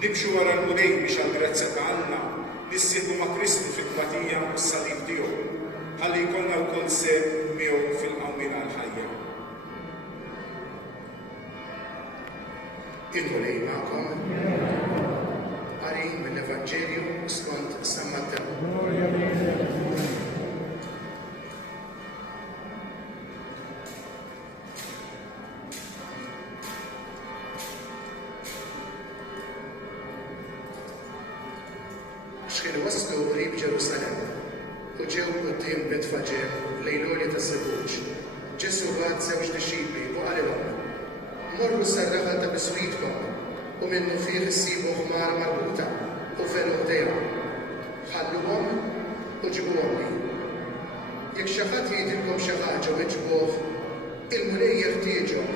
Nimxu wara l-mudej biex għal-grazzja tagħna nissieħbu ma' Kristu fit-tbatija u s-salib tiegħu ħalli jkollna wkoll sed miegħu fil-qawmien għall-ħajja. Il-mulej magħkom qari mill-Evanġelju skont San Mattew. X'kienu waslu qrib Ġerusalemm u ġew quddiem Betfaġe lejn l-għolja tas-Sibuġ. Ġesu bagħat żewġ dixxipli u qalilhom: morru s-sarraħal ta' biswitkom u minnu fih issibu ħmar marbuta u ferru ħdejhom. Ħalluhom u ġibuhom li. Jekk xi ħadd jgħidilkom xi ħaġa u iġbuh, il-mulej jeħtieġhom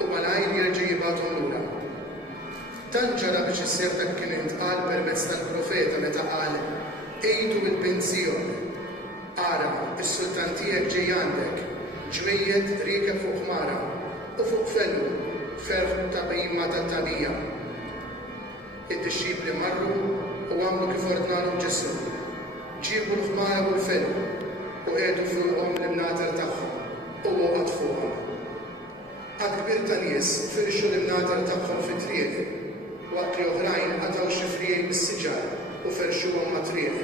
u malajr jerġa' jibgħathom lura. Dan ġara biex isseħħ dak kien intqal permezz tal-profeta meta qal ejdu il-bint Zion, ara is-sultan tiegħek ġej għandek, ġwejjed riekeb fuq ħmara u fuq fellu ferħ ta' bejma tat-tabija. Id-dixxipli marru u għamlu kif ordnalhom Ġesu. Ġiebu l-ħmara u l-fellu u qiegħdu fuqhom l-imnater tagħhom u waqgħod fuqhom. Għad kbir ta' nies firxu l-imnater tagħhom fit-triq waqt li oħrajn qataw xi frieq bis-siġar u ferxuhom mat-triq.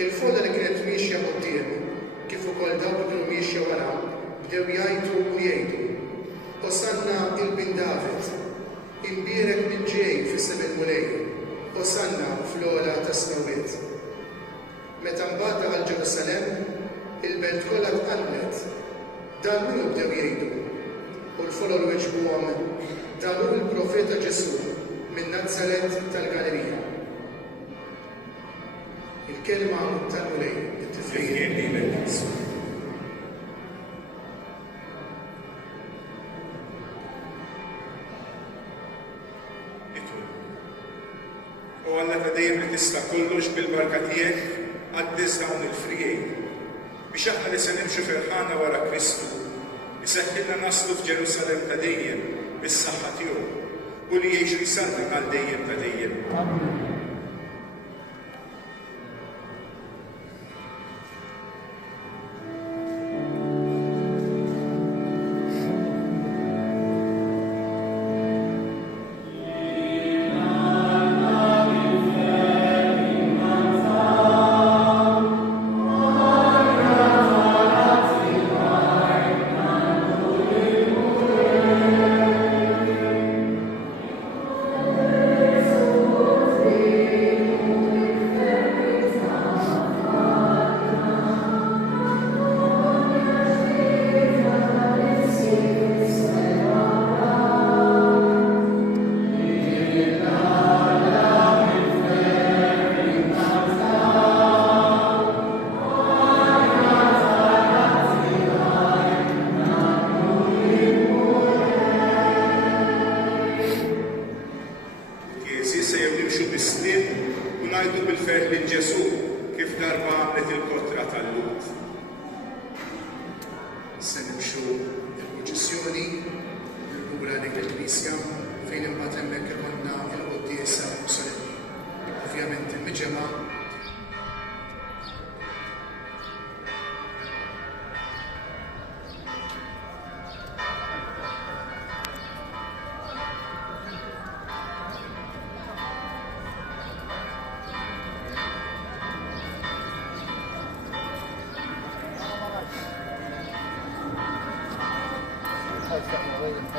Il-folla li kienet miexja quddiem kif ukoll dawk li kienu miexja wara bdew jgħidu u jgħidu Osanna il-bin David, imbierek minn ġej fis-sem il-mulej, Osanna fl-ola ta' stawiet. Meta mbagħad għal Ġerusalem, il-belt kollha tqalllet, dan minnu bdew jgħidu, u l-folol weġbuhom dan hu l-profeta Ġesu minn Nazaret tal-Galilija. Il-kelma tal-mulej, it-tifrijien li l-Ġesu. U Alla ta' dejjem li tista' kollox bil-barka tiegħek għaddiż dawn il-frijej biex aħna li se nimxu ferħana wara Kristu iseħħilna naslu f'Ġerusalem ta' dejjem bis-saħħa tiegħu u li jgħixu jsalli għal dejjem ta' dejjem. Se nimxu il-proċessjoni, il-bura dik il-Knisja, fejn imbagħad hemmhekk ikollna l-quddiesa solenni. Ovvjament il-miġema Hasta luego.